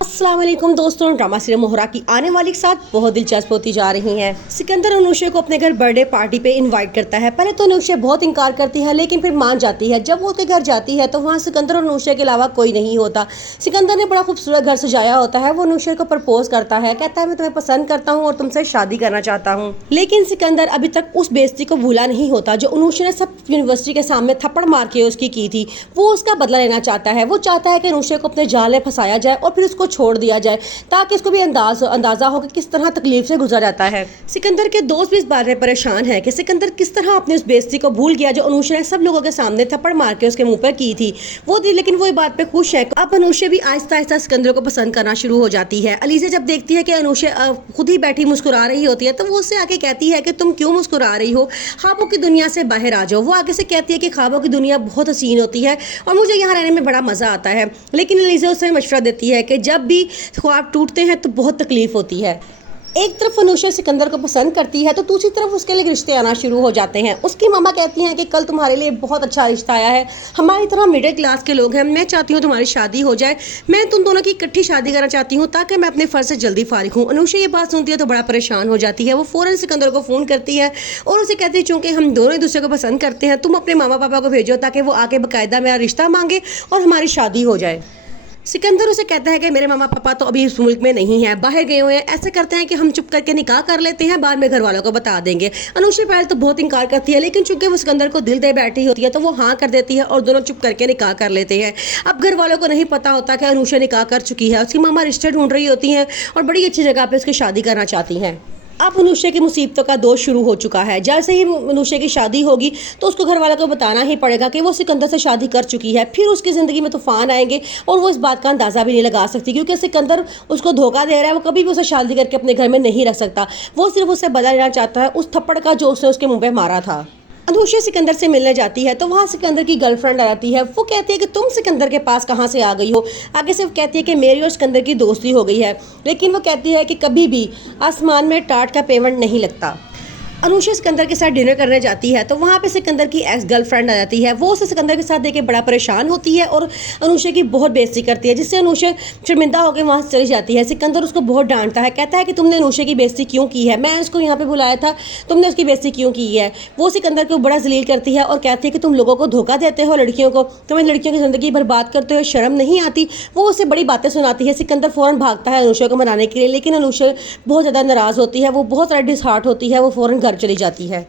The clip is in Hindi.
अस्सलाम वालेकुम दोस्तों, ड्रामा सीरियल मोहरा की आने वाली के साथ बहुत दिलचस्प होती जा रही हैं। सिकंदर अनुषा को अपने घर बर्थडे पार्टी पे इनवाइट करता है। पहले तो अनुषा बहुत इनकार करती है, लेकिन फिर मान जाती है। जब वो उसके घर जाती है तो वहाँ सिकंदर और अनुषा के अलावा कोई नहीं होता। सिकंदर ने बड़ा खूबसूरत घर सजाया होता है। वो अनुषा को प्रपोज करता है, कहता है मैं तुम्हें पसंद करता हूँ और तुमसे शादी करना चाहता हूँ। लेकिन सिकंदर अभी तक उस बेइज्जती को भूला नहीं होता जो अनुषा ने सब यूनिवर्सिटी के सामने थप्पड़ मार के उसकी की थी। वो उसका बदला लेना चाहता है। वो चाहता है कि अनुषा को अपने जाल में फंसाया जाए और फिर उसको छोड़ दिया जाए, ताकि इसको भी अंदाजा हो कि किस तरह तकलीफ से गुजर जाता है। सिकंदर के दोस्त भी इस बारे में परेशान है कि सिकंदर किस तरह अपनी उस बेइज्जती को भूल गया जो अनुषा ने सब लोगों के सामने थप्पड़ मार के उसके मुंह पर की थी। लेकिन वो इस बात पे खुश है। अब अनुषा भी आहिस्ता आहिस्ता सिकंदर को पसंद करना शुरू हो जाती है। अलीज़ा जब देखती है कि अनुषा खुद ही बैठी मुस्कुरा रही होती है तो वो उससे आके कहती है कि तुम क्यों मुस्कुरा रही हो, ख्वाबों की दुनिया से बाहर आ जाओ। वो आगे से कहती है कि ख्वाबों की दुनिया बहुत हसीन होती है और मुझे यहाँ रहने में बड़ा मज़ा आता है। लेकिन अलीज़ा उसे मशवरा देती है कि जब भी ख्वाब टूटते हैं तो बहुत तकलीफ होती है। एक तरफ अनुषा सिकंदर को पसंद करती है तो दूसरी तरफ उसके लिए रिश्ते आना शुरू हो जाते हैं। उसकी मामा कहती हैं कि कल तुम्हारे लिए बहुत अच्छा रिश्ता आया है, हमारी तरह मिडिल क्लास के लोग हैं, मैं चाहती हूँ तुम्हारी शादी हो जाए, मैं तुम दोनों की इकट्ठी शादी करना चाहती हूँ ताकि मैं अपने फ़र्ज से जल्दी फारिग हूँ। अनुषा ये बात सुनती है तो बड़ा परेशान हो जाती है। वो फ़ौरन सिकंदर को फ़ोन करती है और उसे कहती है चूँकि हम दोनों एक दूसरे को पसंद करते हैं, तुम अपने मामा पापा को भेजो ताकि वो आके बाकायदा मेरा रिश्ता मांगे और हमारी शादी हो जाए। सिकंदर उसे कहता है कि मेरे मामा पापा तो अभी इस मुल्क में नहीं है, बाहर गए हुए हैं। ऐसे करते हैं कि हम चुप करके निकाह कर लेते हैं, बाद में घर वालों को बता देंगे। अनुषा पहले तो बहुत इनकार करती है, लेकिन चूंकि वो सिकंदर को दिल दे बैठी होती है तो वो हाँ कर देती है और दोनों चुप करके निकाह कर लेते हैं। अब घर वालों को नहीं पता होता कि अनुषा निकाह कर चुकी है। उसकी मामा रिश्ते ढूंढ रही होती हैं और बड़ी अच्छी जगह पर उसकी शादी करना चाहती हैं। अब अनुषा की मुसीबतों का दौर शुरू हो चुका है। जैसे ही अनुषा की शादी होगी तो उसको घर वालों को बताना ही पड़ेगा कि वो सिकंदर से शादी कर चुकी है। फिर उसकी ज़िंदगी में तूफान आएंगे और वो इस बात का अंदाज़ा भी नहीं लगा सकती, क्योंकि सिकंदर उसको धोखा दे रहा है। वो कभी भी उसे शादी करके अपने घर में नहीं रख सकता। वो सिर्फ उसे बदला लेना चाहता है उस थप्पड़ का जो उसने उसके मुँह पर मारा था। अनुषा सिकंदर से मिलने जाती है तो वहाँ सिकंदर की गर्लफ्रेंड आ जाती है। वो कहती है कि तुम सिकंदर के पास कहाँ से आ गई हो। आगे सिर्फ कहती है कि मेरी और सिकंदर की दोस्ती हो गई है, लेकिन वो कहती है कि कभी भी आसमान में टाट का पेमेंट नहीं लगता। अनुषा सिकंदर के साथ डिनर करने जाती है तो वहाँ पे सिकंदर की एक्स गर्लफ्रेंड आ जाती है। वो उसे सिकंदर के साथ देख के बड़ा परेशान होती है और अनुषा की बहुत बेइज्जती करती है, जिससे अनुषा शर्मिंदा होकर वहाँ से चली जाती है। सिकंदर उसको बहुत डांटता है, कहता है कि तुमने अनुषा की बेइज्जती क्यों की है, मैं उसको यहाँ पे बुलाया था, तुमने उसकी बेइज्जती क्यों की है। वो सिकंदर को बड़ा जलील करती है और कहती है कि तुम लोगों को धोखा देते हो, लड़कियों को, तुम्हें लड़कियों की ज़िंदगी बर्बाद करते हो, शर्म नहीं आती। वो उसे बड़ी बातें सुनाती है। सिकंदर फ़ौरन भागता है अनुषा को मनाने के लिए, लेकिन अनुषा बहुत ज़्यादा नाराज़ होती है। वो बहुत ज़्यादा डिसहार्ट होती है। वो फ़ौरन घर चली जाती है।